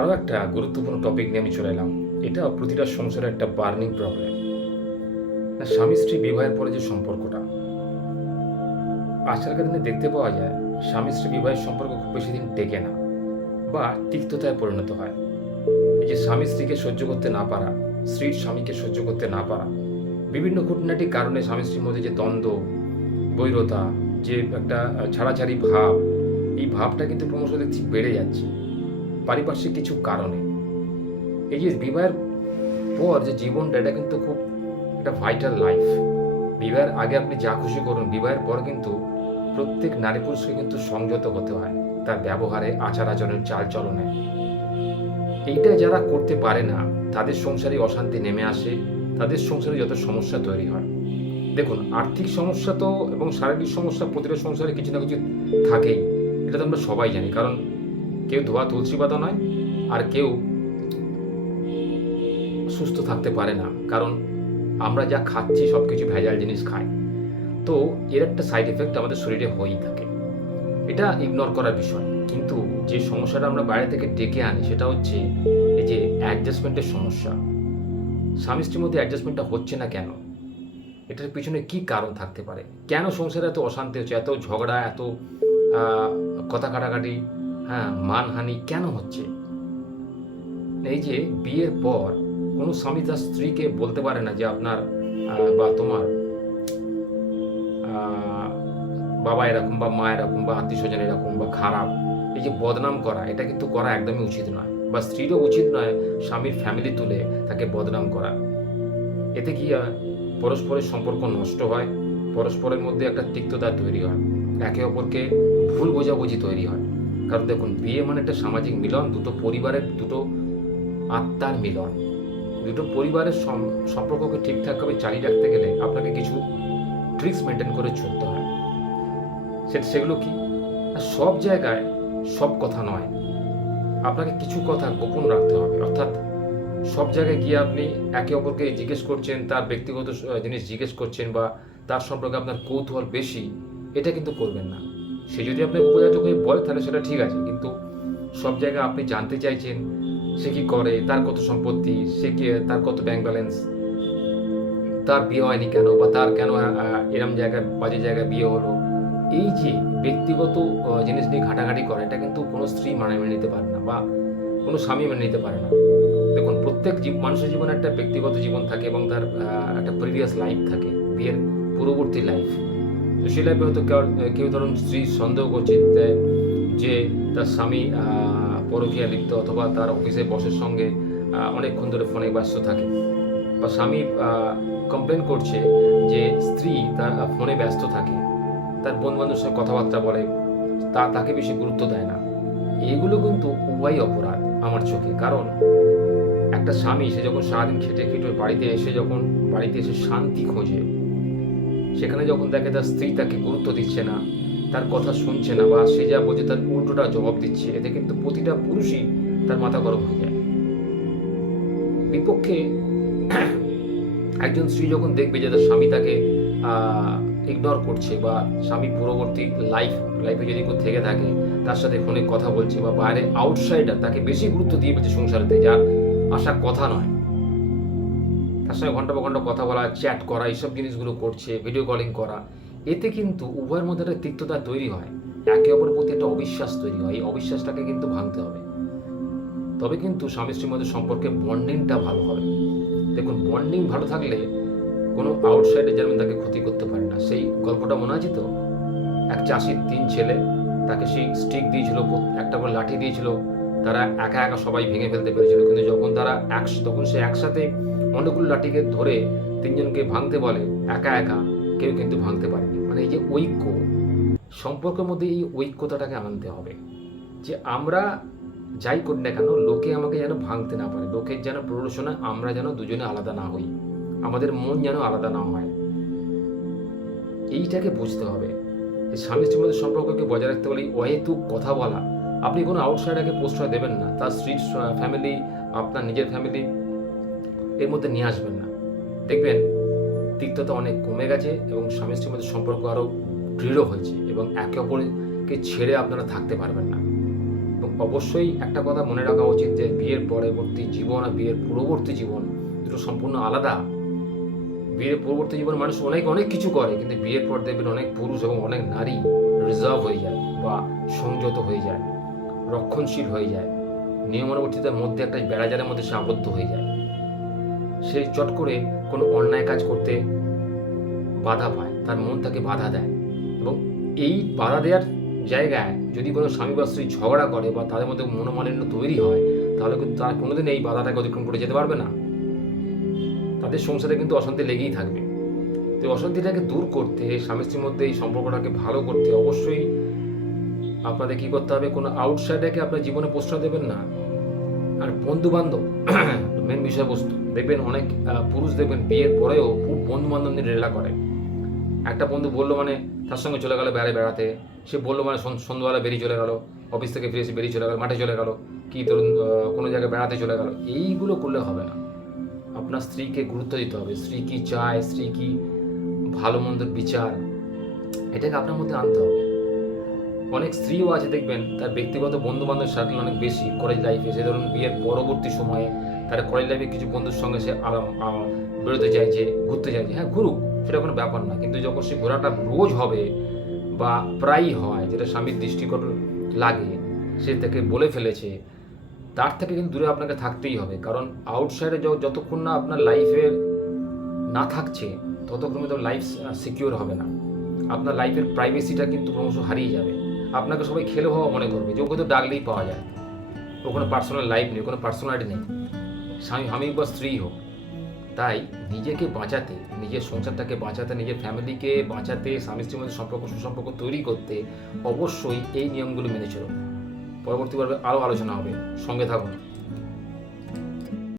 আরও একটা গুরুত্বপূর্ণ টপিক নিয়ে আমি চলে এলাম। এটা প্রতিটা সংসারের একটা বার্নিং প্রবলেম স্বামী স্ত্রী বিবাহের পরে যে সম্পর্কটা, আজকালকার দিনে দেখতে পাওয়া যায়, স্বামী স্ত্রী বিবাহের সম্পর্ক খুব বেশি দিন টেকে না বা তিক্ততায় পরিণত হয়। এই যে স্বামী স্ত্রীকে সহ্য করতে না পারা, স্ত্রীর স্বামীকে সহ্য করতে না পারা, বিভিন্ন খুঁটিনাটি কারণে স্বামী স্ত্রীর মধ্যে যে দ্বন্দ্ব, বৈরতা, যে একটা ছাড়াছাড়ি ভাব, এই ভাবটা কিন্তু ক্রমশ দেখছি বেড়ে যাচ্ছে। পারিপার্শ্বিক কিছু কারণে। এই যে বিবাহের পর যে জীবনটা, এটা কিন্তু খুব একটা ভাইটাল লাইফ বিবাহের আগে আপনি যা খুশি করুন, বিবাহের পর কিন্তু প্রত্যেক নারী পুরুষকে কিন্তু সংযত হতে হয়। তার ব্যবহারে, আচার আচরণের চাল চলনে এইটা যারা করতে পারে না, তাদের সংসারে অশান্তি নেমে আসে, তাদের সংসারে যত সমস্যা তৈরি হয়। দেখুন, আর্থিক সমস্যা তো এবং শারীরিক সমস্যা প্রতিটা সংসারে কিছু না কিছু থাকেই। এটা তো আমরা সবাই জানি। কারণ কেউ ধোয়া তুলসী পাতা নয় আর কেউ সুস্থ থাকতে পারে না, কারণ আমরা যা খাচ্ছি সব কিছু ভেজাল জিনিস খাই। তো এর একটা সাইড এফেক্ট আমাদের শরীরে হয়েই থাকে। এটা ইগনোর করার বিষয়। কিন্তু যে সমস্যাটা আমরা বাইরে থেকে ডেকে আনি সেটা হচ্ছে এই যে অ্যাডজাস্টমেন্টের সমস্যা। স্বামী স্ত্রীর মধ্যে অ্যাডজাস্টমেন্টটা হচ্ছে না কেন? এটার পিছনে কি কারণ থাকতে পারে? কেন সংসারে এত অশান্তি হচ্ছে, এত ঝগড়া, এত কথা কাটাকাটি? হ্যাঁ মানহানি কেন হচ্ছে? এই যে বিয়ের পর কোনো স্বামী তার স্ত্রীকে বলতে পারে না যে আপনার বা তোমার বাবা এরকম বা মা এরকম বা আত্মীয় স্বজন এরকম বা খারাপ, এই যে বদনাম করা, এটা কিন্তু করা একদমই উচিত নয়। বা স্ত্রীরও উচিত নয় স্বামীর ফ্যামিলি তুলে তাকে বদনাম করা। এতে কি পরস্পরের সম্পর্ক নষ্ট হয়, পরস্পরের মধ্যে একটা তিক্ততা তৈরি হয়, একে অপরকে ভুল বোঝাবুঝি তৈরি হয়। কারণ দেখুন, বিয়ে মানে একটা সামাজিক মিলন, দুটো পরিবারের, দুটো আত্মার মিলন। দুটো পরিবারের সম্পর্ককে ঠিকঠাকভাবে চালিয়ে রাখতে গেলে আপনাকে কিছু ট্রিক্স মেনটেন করে চলতে হয়। সে- সেগুলো কি? সব জায়গায় সব কথা নয়। আপনাকে কিছু কথা গোপন রাখতে হবে। অর্থাৎ সব জায়গায় গিয়ে আপনি একে অপরকে জিজ্ঞেস করছেন, তার ব্যক্তিগত জিনিস জিজ্ঞেস করছেন বা তার সম্পর্কে আপনার কৌতূহল বেশি, এটা কিন্তু করবেন না। সে যদি আপনাকে উপযাচক হয়ে বলে তাহলে সেটা ঠিক আছে। কিন্তু সব জায়গায় আপনি জানতে চাইছেন, সে কি করে, তার কত সম্পত্তি, সে কি, তার কত ব্যাংক ব্যালেন্স তার বিয়ে হয়নি কেন, বা তার কেন এরম জায়গায়, বাজে জায়গায় বিয়ে হলো? এই যে ব্যক্তিগত জিনিস নিয়ে ঘাটাঘাটি করা, এটা কিন্তু কোনো স্ত্রী মানে মেনে নিতে পারে না, বা কোনো স্বামী মেনে নিতে পারে না। দেখুন, প্রত্যেক মানুষের জীবনে একটা ব্যক্তিগত জীবন থাকে এবং তার একটা প্রিভিয়াস লাইফ থাকে, বিয়ের পূর্ববর্তী লাইফ তো সেই লাইফে হয়তো কেউ ধরুন স্ত্রী সন্দেহ করছে যে- তার স্বামী পরকীয়া লিপ্ত অথবা তার অফিসে বসের সঙ্গে অনেকক্ষণ ধরে ফোনে ব্যস্ত থাকে। বা স্বামী কমপ্লেন করছে যে স্ত্রী তার ফোনে ব্যস্ত থাকে। তার বন্ধু বান্ধবের সঙ্গে কথাবার্তা বলে। তা তাকে বেশি গুরুত্ব দেয় না। এগুলো কিন্তু উভয় অপরাধ আমার চোখে। কারণ একটা স্বামী, সে যখন সারাদিন খেটে খেটে বাড়িতে এসে যখন, বাড়িতে এসে শান্তি খোঁজে সেখানে যখন দেখে তার স্ত্রী তাকে গুরুত্ব দিচ্ছে না, তার কথা শুনছে না বা সে যা বোঝে তার উল্টোটা জবাব দিচ্ছে, এতে কিন্তু প্রতিটা পুরুষই তার মাথা গরম হয়ে যায়। বিপক্ষে একজন স্ত্রী যখন দেখবে যে তার স্বামী তাকে ইগনোর করছে বা স্বামী পূর্ববর্তী লাইফ লাইফে যদি কেউ থেকে থাকে, তার সাথে ফোনে কথা বলছে বা বাইরে আউটসাইডার তাকে বেশি গুরুত্ব দিয়ে বলছে সংসারেতে, যার আসার কথা নয়। তার সঙ্গে ঘণ্টা পর ঘণ্টা কথা বলা চ্যাট করা, এইসব জিনিসগুলো করছে ভিডিও কলিং করা, এতে কিন্তু উভয়ের মধ্যে একটা তিক্ততা তৈরি হয়। একে অপরের প্রতি একটা অবিশ্বাস তৈরি হয়। এই অবিশ্বাসটাকে কিন্তু ভাঙতে হবে। তবে কিন্তু স্বামী স্ত্রীর মধ্যে সম্পর্কে বন্ডিংটা ভালো হবে। দেখুন, বন্ডিং ভালো থাকলে কোনো আউটসাইডে যেমন তাকে ক্ষতি করতে পারে না। সেই গল্পটা মনে আছে তো? এক চাষির তিন ছেলে, তাকে সেই স্টিক দিয়েছিল, একটা করে লাঠি দিয়েছিল তারা একা একা সবাই ভেঙে ফেলতে পেরেছিল। কিন্তু যখন তারা এক তখন সে একসাথে অনেকগুলো লাঠিকে ধরে তিনজনকে ভাঙতে বলে, একা একা, কেউ কিন্তু ভাঙতে পারেনি। মানে এই যে ঐক্য, সম্পর্কের মধ্যে এই ঐক্যতাটাকে আনতে হবে যে আমরা যাই করি না কেন, লোকে আমাকে যেন ভাঙতে না পারে। লোকের যেন প্ররোচনা আমরা যেন দুজনে আলাদা না হই। আমাদের মন যেন আলাদা না হয়। এইটাকে বুঝতে হবে স্বামী স্ত্রীর মধ্যে সম্পর্ককে বজায় রাখতে এই অহেতুক কথা বলা আপনি কোনো আউটসাইডারকে প্রশ্রয় দেবেন না। তার স্ত্রীর ফ্যামিলি আপনার নিজের ফ্যামিলি এর মধ্যে নিয়ে আসবেন না। দেখবেন তিক্ততা অনেক কমে গেছে এবং স্বামী স্ত্রীর মধ্যে সম্পর্ক আরও দৃঢ় হয়েছে এবং একে অপরকে ছেড়ে আপনারা থাকতে পারবেন না। এবং অবশ্যই একটা কথা মনে রাখা উচিত যে বিয়ের পরবর্তী জীবন আর বিয়ের পূর্ববর্তী জীবন দুটো সম্পূর্ণ আলাদা। বিয়ের পরবর্তী জীবন মানুষ অনেক অনেক কিছু করে, কিন্তু বিয়ের পর দেখবেন অনেক পুরুষ এবং অনেক নারী রিজার্ভ হয়ে যায় বা সংযত হয়ে যায়। রক্ষণশীল হয়ে যায়। নিয়মানুবর্তিতার মধ্যে একটা বেড়াজারের মধ্যে সে আবদ্ধ হয়ে যায়। সে চট করে কোনো অন্যায় কাজ করতে বাধা পায়, তার মন তাকে বাধা দেয় এবং এই বাধা দেওয়ার জায়গায় যদি কোনো স্বামী বা স্ত্রী ঝগড়া করে বা তাদের মধ্যে মনোমালিন্য তৈরি হয়, তাহলে কিন্তু তারা কোনোদিন এই বাধাটাকে অতিক্রম করে যেতে পারবে না। তাদের সংসারে কিন্তু অশান্তি লেগেই থাকবে। তো অশান্তিটাকে দূর করতে স্বামী স্ত্রীর মধ্যে এই সম্পর্কটাকে ভালো করতে অবশ্যই আপনাদের কি করতে হবে? কোনো আউটসাইডারকে আপনার জীবনে প্রশ্রয় দেবেন না। আর বন্ধু বান্ধব মেন বিষয়বস্তু, দেখবেন অনেক পুরুষ দেখবেন বিয়ের পরেও খুব বন্ধু বান্ধব নিয়ে রেলা করে। একটা বন্ধু বলল মানে তার সঙ্গে চলে গেলো বেড়ায় বেড়াতে। সে বলল মানে সন- সন্ধ্যাবেলা বেরিয়ে চলে গেল অফিস থেকে ফিরে এসে বেরিয়ে চলে গেলো, মাঠে চলে গেল, কি ধরুন কোনো জায়গায় বেড়াতে চলে গেল? এইগুলো করলে হবে না। আপনার স্ত্রীকে গুরুত্ব দিতে হবে। স্ত্রী কি চায়, স্ত্রী কি ভালো মন্দের বিচার, এটাকে আপনার মধ্যে আনতে হবে। অনেক স্ত্রীও আছে দেখবেন, তার ব্যক্তিগত বন্ধু বান্ধব সার্কেল অনেক বেশি কলেজ লাইফে সে ধরুন বিয়ের পরবর্তী সময়ে তার কলেজ লাইফে কিছু বন্ধুর সঙ্গে সে আরাম- বেরোতে চাইছে ঘুরতে চাইছে হ্যাঁ ঘুরুক, সেটা কোনো ব্যাপার না। কিন্তু যখন সে ঘোরাটা রোজ হবে বা প্রায়ই হয়, যেটা স্বামীর দৃষ্টিকোণ লাগে, সে তাকে বলে ফেলেছে, তার থেকে কিন্তু দূরে আপনাকে থাকতেই হবে। কারণ আউটসাইডে যতক্ষণ না আপনার লাইফের না থাকছে, ততক্ষণ কিন্তু লাইফ সিকিউর হবে না। আপনার লাইফের প্রাইভেসিটা কিন্তু ক্রমশ হারিয়ে যাবে। আপনাকে সবাই খেলে হওয়া মনে করবে যে ওকে তো ডাকলেই পাওয়া যায়। কোনো পার্সোনাল লাইফ নেই, কোনো পার্সোনালিটি নেই। স্বামী, আমি বা স্ত্রী হোক। তাই নিজেকে বাঁচাতে, নিজের সংসারটাকে বাঁচাতে, নিজের ফ্যামিলিকে বাঁচাতে, স্বামী স্ত্রীর মধ্যে সম্পর্ক, সুসম্পর্ক তৈরি করতে অবশ্যই এই নিয়মগুলো মেনে চলো। পরবর্তী পর্বে আরও আলোচনা হবে। সঙ্গে থাকুন।